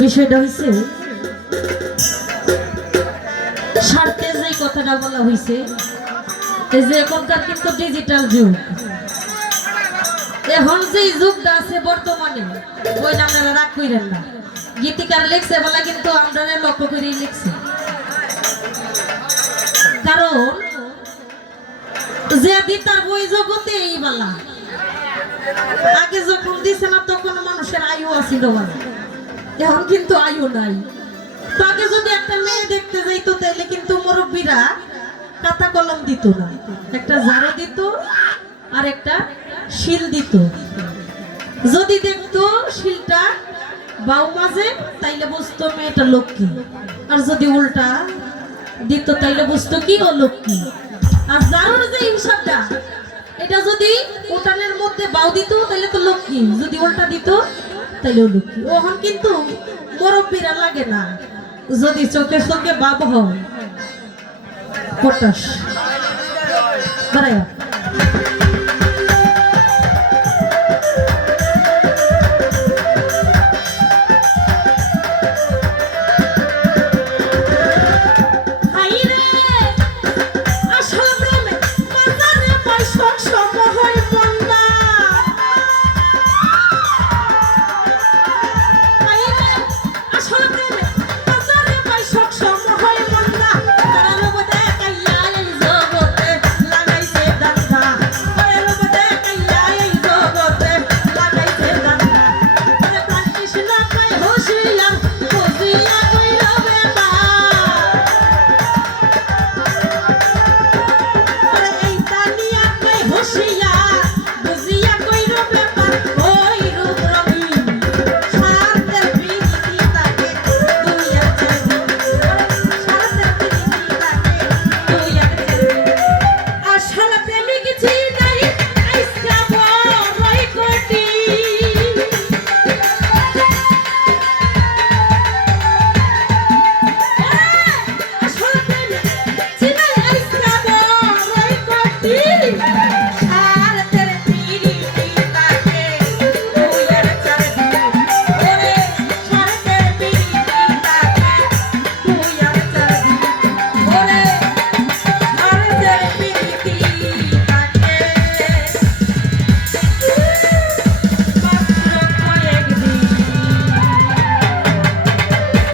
বিষয়টা হয়েছে স্বার্থে যে কথাটা বলা হয়েছে এই যে এখনকার কিন্তু ডিজিটাল যুগ, এখন যে যুগটা আছে বর্তমানে ওই আপনারা রাগ করেন না, গীতিকার লিখছে বলা কিন্তু আমরা লক্ষ্য করেই লিখছে। কারণ যে দিতার বই জগতে এই বলা আগে যখন দিছে না তখন মানুষের আয়ু আছিল বলা, এখন কিন্তু আয়ু নাই। তো আগে যদি একটা মেয়ে দেখতে যাইতো তাহলে কিন্তু মুরব্বীরা খাতা কলম দিত না, একটা ঝাড়ু দিত আর একটা শিল দিত। যদি দেখতো শিলটা বাউ মাঝে তাইলে বুঝতো মেয়েটা লক্ষ্মী, আর যদি উল্টা দিত তাইলে বুঝতো কি ও লক্ষ্মী। আর ঝাড়ুর যে হিসাবটা এটা যদি উঠানের মধ্যে বাউ দিত তাইলে তো লক্ষ্মী, যদি উল্টা দিত তাইলেও লক্ষ্মী। ওখান কিন্তু মুরব্বীরা লাগে না, যদি চোখে চোখে বাপ হয় পটাশ বাড়াইয়া